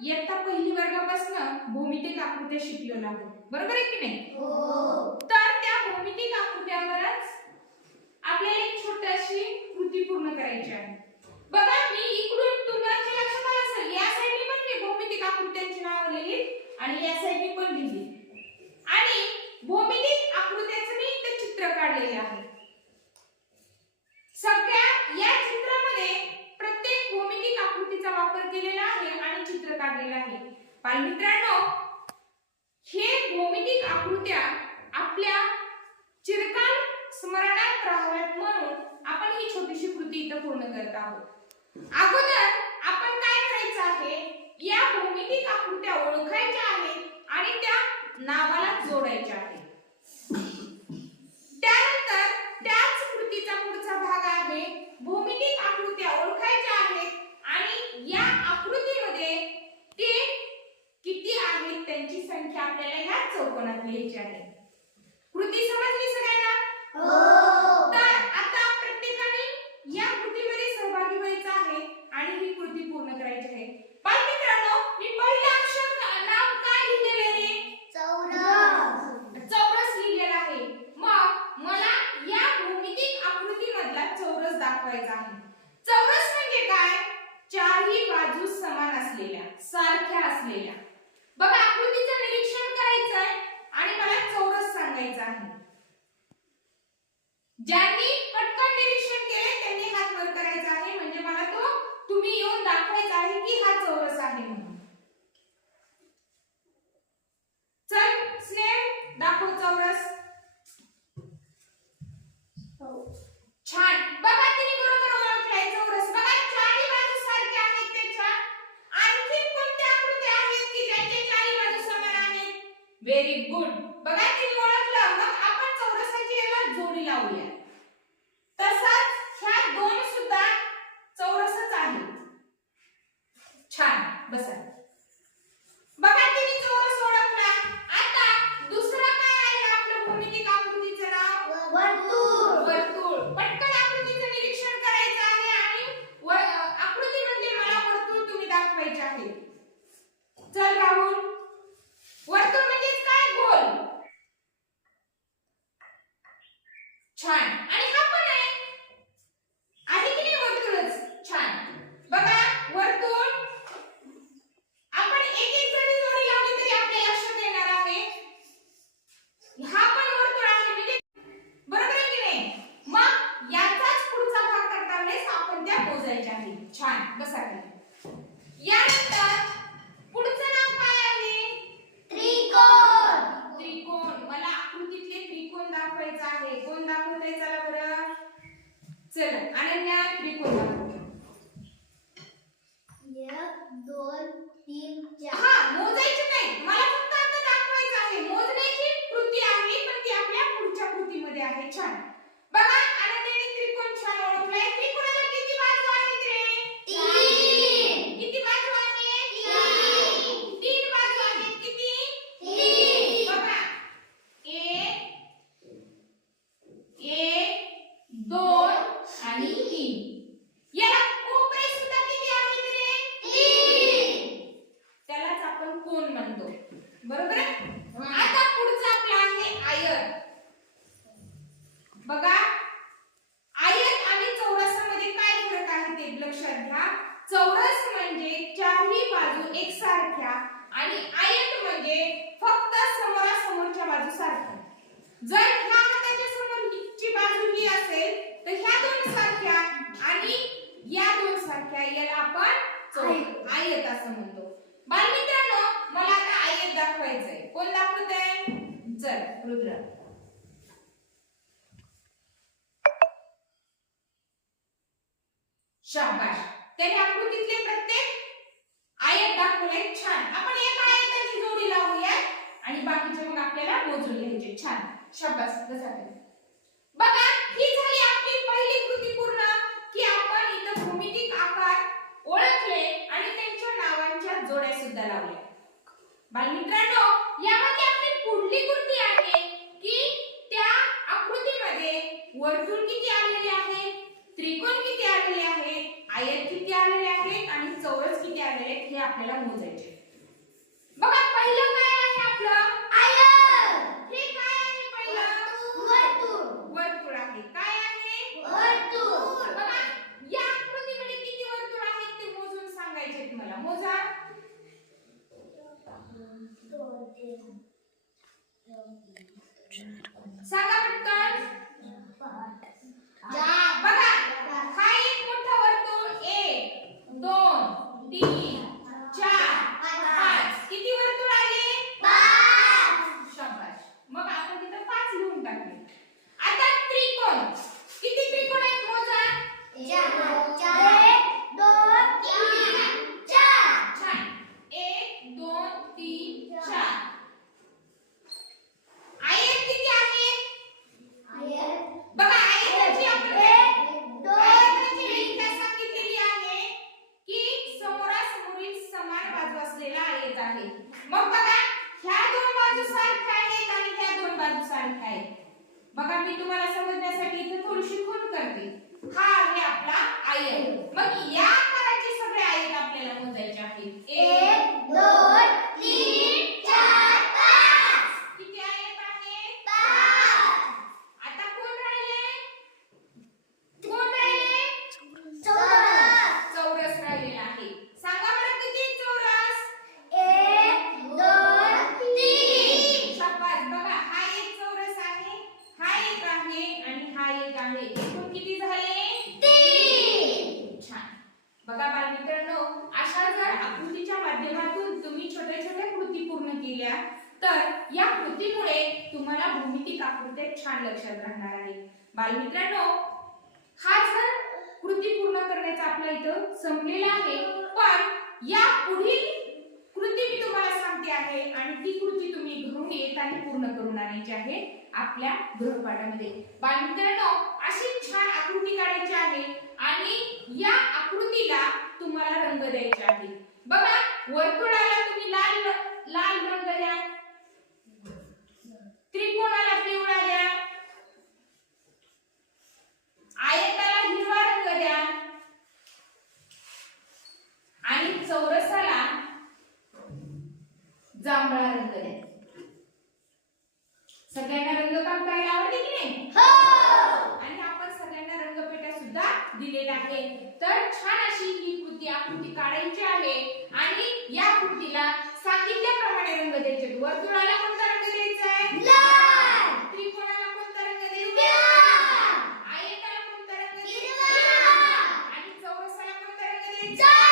इयत्ता पहिली वर्गापासून भौमितिक आकृत्या शिकलेलो आहोत, बरोबर आहे की नाही? हो. तर त्या भौमितिक आकृत्यावरच आपल्याला एक छोटीशी कृती पूर्ण करायची आहे. बघा, मी इकडून तुमच्या लक्षात आलं असेल, या साइडने पण मी भौमितिक आकृत्यांची नावे लिहिली आणि या साइडने पण लिहिली आणि भौमितिक आकृत्याचं मी इथे चित्र काढलेले आहे. सगळ्या या चित्रामध्ये प्रत्येक भौमितिक आकृतीचा वापर केलेला आहे आणि चित्र काढलेलं आहे. बालमित्रांनो, हे भौमितिक आकृत्या आपल्या चिरकाल स्मरणात राहाव्यात म्हणून आपण ही छोटीशी कृती इथे पूर्ण करत आहोत. अगोदर आपण काय करायचं आहे, या भौमितिक आकृत्या ओळखायच्या आहेत आणि त्या नावाला जोडायच्या आहेत. त्यानंतर त्याच कृतीचा पुढचा भाग आहे, भौमितिक आकृत्या ओळखायच्या आहेत आणि या आकृतीमध्ये ते किती आहेत त्यांची संख्या आपल्याला ह्या चौकोनात लिहायची आहे. कृती समजली सगळ्यांना? हो. तर आता प्रत्येकाने या कृतीमध्ये सहभागी व्हायचं आहे आणि ही कृती पूर्ण करायची आहे. बालमित्रांनो, मी पहिला अक्षर नाव काय लिहिलेले आहे? चौरस. चौरस लिहिलेला आहे. मग मला या भौमितिक आकृतीमधला चौरस दाखवायचा आहे. चौरस म्हणजे काय? चारही बाजू समान असलेल्या, सारख्या असलेल्या. बघा, आकृतीचं निरीक्षण करायचं आहे आणि मला चौरस सांगायचा आहे. ज्यांनी पटकन निरीक्षण केले त्यांनी हात वर करायचा आहे, म्हणजे मला तो तुम्ही येऊन दाखवायचा आहे की हा चौरस आहे म्हणून. चल स्नेह, दाखव चौरस. छान. बघा, तिने बरोबर ओळखलाय चौरस. बघा, चारही बाजू सारख्या आहेत त्याच्या. आणखी कोणत्या आकृत्या आहेत की ज्यांच्या चारही बाजू समान आहेत? Very good. बघा, तिने ओळखलं. मग आपण चौरसाची याला जोडी लावूया. तसंच ह्या दोन सुद्धा चौरसच आहेत. छान, बसा. बघा, तिने चौरस ओळखला. आता दुसरं काय आहे आपल्या भौमितिक आकृतीचं नाव? वर्तुळ. वर्तुळ. पटकन आकृतीचं निरीक्षण करायचं आहे आणि आकृतीमध्ये मला वर्तुळ तुम्ही दाखवायचे आहे. चल राहुल, वर्तुळ म्हणजे काय? गोल. छान. आणि हा पण आहे की नाही वर्तुळच? छान. बघा, वर्तुळ आपण एक एक जरी जोडी लावली तरी आपल्या लक्षात येणार आहे. हा पण वर्तुळ आहे, म्हणजे बरोबर आहे की नाही? मग याचाच पुढचा भाग करता वेळेस आपण त्या मोजायच्या आहे. छान, बसा खाली. यानंतर पुढचं नाव काय आहे? त्रिकोण. त्रिकोण. मला आकृतीतले त्रिकोण दाखवायचा आहे. कोण दाखवतंय? चला बरं. चल अनन्या, त्रिकोण दाखव. 1 2 3 4. हा, मोजायचे नाही, मला फक्त आता दाखवायचं आहे. मोजण्याची कृती आहे पण ती आपल्या पुढच्या कृतीमध्ये आहे. छान. बघा, अनन्याने त्रिकोण छान ओळखलाय. त्रिकोणाला किती बाजू आहेत रे? 3. किती बाजू आहेत? 3. 3 बाजू आहेत. किती? 3. बघा, 1 2 आणि 3. याला कोपरे सुद्धा किती आहेत रे? 3. त्यालाच आपण कोन म्हणतो, बरोबर आहे? आता पुढचं आपलं आहे आयत. बघा, आयत आणि चौरसामध्ये काय फरक आहे ते लक्षात घ्या. चौरस म्हणजे चारही बाजू एकसारख्या आणि आयत म्हणजे फक्त समोरासमोरच्या बाजू सारख्या. जर ह्या हाताच्या समोरची बाजू ही असेल तर ह्या दोन सारख्या आणि या दोन सारख्या, याला आपण आयत असं म्हणतो. बालमित्रांनो, मला आता आयत दाखवायचंय. कोण दाखवतंय? चल रुद्र. शाबाश. त्याने आकृतीतले प्रत्येक आयत दाखवले. छान. आपण एका आयताची जोडी लावूया आणि बाकीचे मग आपल्याला मोजून घ्यायचे. छान, शाबास. बसा. बघा, ही झाली आपली पहिली कृती पूर्ण, की आपण इथं भौमितिक आकार ओळखले आणि त्यांच्या नावांच्या जोड्या सुद्धा लावल्या. बालमित्रांनो, यामध्ये आपली पुढली कृती आहे की त्या आकृतीमध्ये वर्तुळ किती आलेले आहेत, त्रिकोण किती आलेले आहेत, आयत किती आलेले आहेत आणि चौरस किती आलेले आहेत हे आपल्याला मोजायचे. बघा पहिलं काय आहे आपलं आयत. हे काय आहे पहिलं वर्तुळ. वर्तुळ आहे. काय आहे वर्तुळ. बघा या आकृतीमध्ये किती वर्तुळ आहेत ते मोजून सांगायचे मला. मोजा. सांगा पटकन. बघा हा एक मोठं वर्तुळ 1 2 3 4 5 किती वर्तुळ आले? 5. शाबाश. मग आपण तिथं 5 लिहून टाकले. आता त्रिकोण किती त्रिकोण आहेत मोजा. 1 2 3 4. छान. 1 2 3 4. आयत किती आहे? बघा आयताची आयताची व्याख्या सांगितलेली आहे की समोरासमोरील समान बाजू असलेला आयत आहे. मग बघा ह्या दोन बाजू सारख्या आहेत आणि ह्या दोन बाजू सारख्या आहेत. बघा मी तुम्हाला समजण्यासाठी इथे थोडीशी खूण करते. हा आहे आपला आयत. मग या आकाराचे सगळे आयत आपल्याला मोजायचे आहेत. 1 2 3 4 5. किती आयत आहेत? 5. आता कोण राहिले? कोण राहिले? चौरस. चौरस राहिलेला आहे. सांगा बरं किती चौरस? 1 2 3. शाबास. बघा हा एक चौरस आहे, हा एक आहे आणि हा एक आहे. एकूण किती झाले? 3. छान. बघा बालमित्रांनो अशा जर आकृतीच्या माध्यमातून तुम्ही छोट्या छोट्या कृती पूर्ण केल्या तर या कृतीमुळे तुम्हाला भौमितिक आकृत्या छान लक्षात राहणार आहे. बालमित्रांनो हा जर कृती पूर्ण करण्याचा आपला इथं संपलेला आहे, पण या पुढील कृती मी तुम्हाला सांगते आहे आणि ती कृती तुम्ही घरून येताना पूर्ण करून आणायची आहे आपल्या गृहपाठामध्ये. बालमित्रांनो अशी छान आकृती काढायची आहे आणि या आकृतीला तुम्हाला रंग द्यायचे आहे. बघा वर्तुळाला तुम्ही लाल लाल रंग द्या, त्रिकोणाला पिवळा द्या, आयताला हिरवा रंग द्या आणि चौरसाला जांभळा रंग द्या. सगळ्यांना रंगकाम करायला आवडते की नाही? हो. आणि आपण सगळ्यांना रंगपेट्या सुद्धा दिलेल्या आहेत. तर छान अशी ही कृती आकृती काढायची आहे आणि या कृतीला सांगितल्याप्रमाणे रंग द्यायचे. वर्तुळाला कोणता रंग द्यायचा आहे? लाल. त्रिकोणाला कोणता रंग द्यायचा? पिवळा. आयताला कोणता रंग द्यायचा? हिरवा. आणि चौरसाला कोणता रंग द्यायचा? जांभळा.